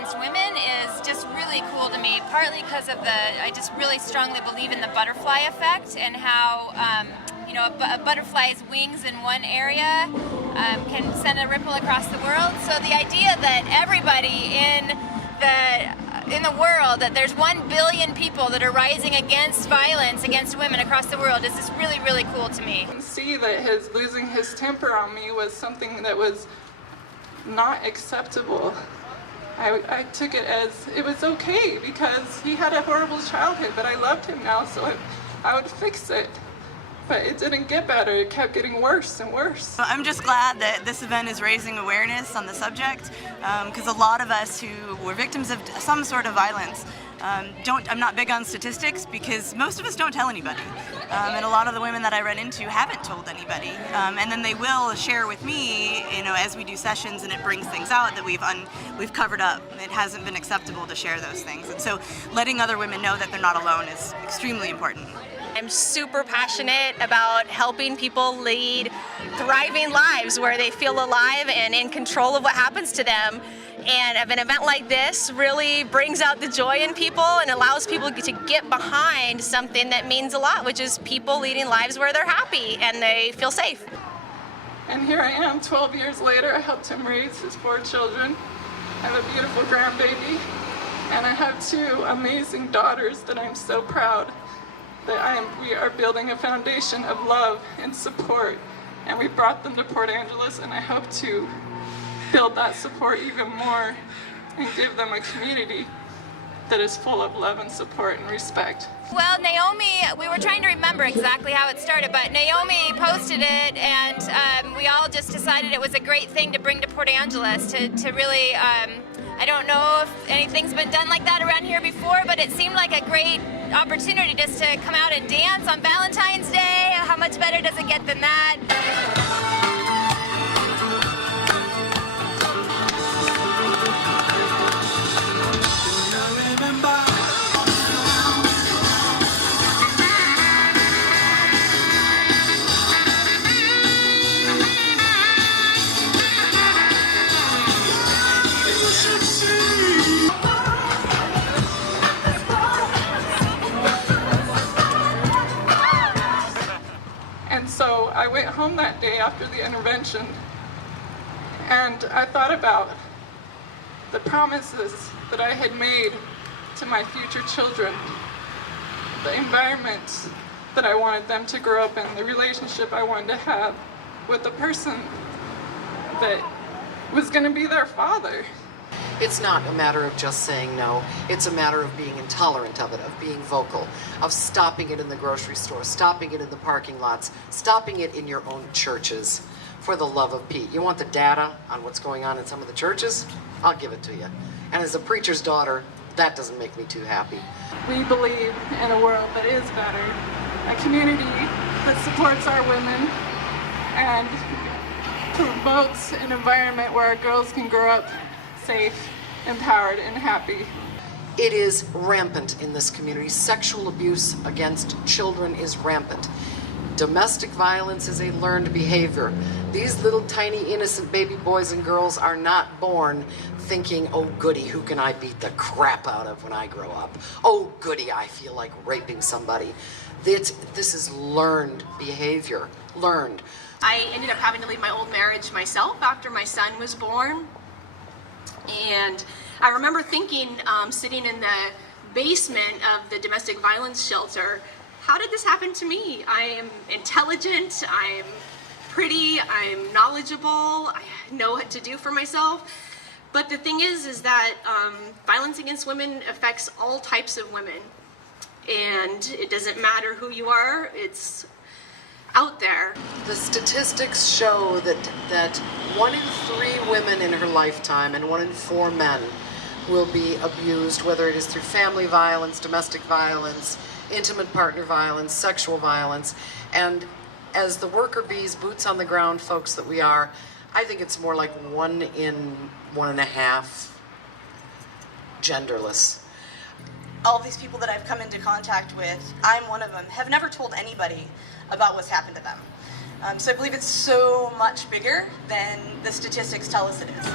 against women is just really cool to me, partly because of I just really strongly believe in the butterfly effect and how, a butterfly's wings in one area can send a ripple across the world. So the idea that everybody in the world, that there's 1 billion people that are rising against violence against women across the world is just really, really cool to me. See that his losing his temper on me was something that was not acceptable. I took it as it was okay because he had a horrible childhood, but I loved him now, so I would fix it. But it didn't get better, it kept getting worse and worse. I'm just glad that this event is raising awareness on the subject, because a lot of us who were victims of some sort of violence I'm not big on statistics because most of us don't tell anybody. And a lot of the women that I run into haven't told anybody. And then they will share with me, as we do sessions and it brings things out that we've covered up. It hasn't been acceptable to share those things. And so letting other women know that they're not alone is extremely important. I'm super passionate about helping people lead thriving lives where they feel alive and in control of what happens to them. And an event like this really brings out the joy in people and allows people to get behind something that means a lot, which is people leading lives where they're happy and they feel safe. And here I am 12 years later. I helped him raise his 4 children. I have a beautiful grandbaby. And I have 2 amazing daughters that I'm so proud that we are building a foundation of love and support. And we brought them to Port Angeles, and I hope to build that support even more and give them a community that is full of love and support and respect. Well, Naomi, we were trying to remember exactly how it started, but Naomi posted it, and we all just decided it was a great thing to bring to Port Angeles to really, I don't know if anything's been done like that around here before, but it seemed like a great opportunity just to come out and dance on Valentine's Day. How much better does it get than that? So I went home that day after the intervention, and I thought about the promises that I had made to my future children, the environment that I wanted them to grow up in, the relationship I wanted to have with the person that was going to be their father. It's not a matter of just saying no. It's a matter of being intolerant of it, of being vocal, of stopping it in the grocery store, stopping it in the parking lots, stopping it in your own churches. For the love of Pete. You want the data on what's going on in some of the churches? I'll give it to you. And as a preacher's daughter, that doesn't make me too happy. We believe in a world that is better, a community that supports our women and promotes an environment where our girls can grow up safe, empowered, and happy. It is rampant in this community. Sexual abuse against children is rampant. Domestic violence is a learned behavior. These little tiny innocent baby boys and girls are not born thinking, oh goody, who can I beat the crap out of when I grow up? Oh goody, I feel like raping somebody. This is learned behavior, learned. I ended up having to leave my old marriage myself after my son was born. And I remember thinking, sitting in the basement of the domestic violence shelter, how did this happen to me? I am intelligent, I'm pretty, I'm knowledgeable, I know what to do for myself. But the thing is that violence against women affects all types of women. And it doesn't matter who you are, it's out there. The statistics show that 1 in 3 women in her lifetime and 1 in 4 men will be abused, whether it is through family violence, domestic violence, intimate partner violence, sexual violence. And as the worker bees, boots on the ground folks that we are, I think it's more like 1 in 1.5 genderless. All of these people that I've come into contact with, I'm one of them, have never told anybody about what's happened to them. So I believe it's so much bigger than the statistics tell us it is.